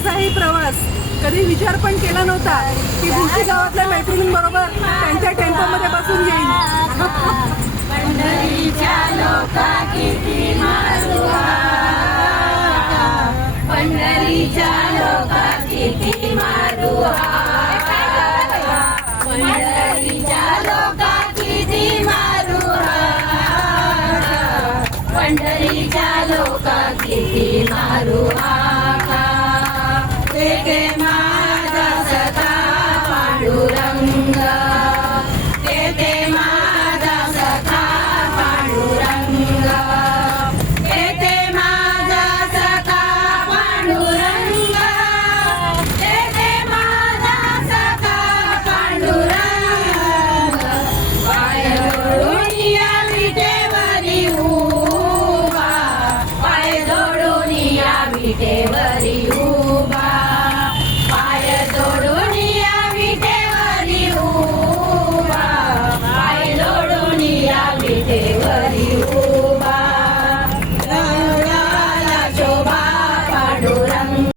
असाही प्रवास कधी विचार पण केला नव्हता की दुसरी गावातल्या मैत्रिणींबरोबर त्यांच्या टेम्पोमध्ये बसून येईल. पंढरीच्या लोका किती मारुआ, पंढरीच्या लोका किती मारुआ, पंढरीच्या लोका किती मारुआ, पंढरीच्या लोका किती मारुआ.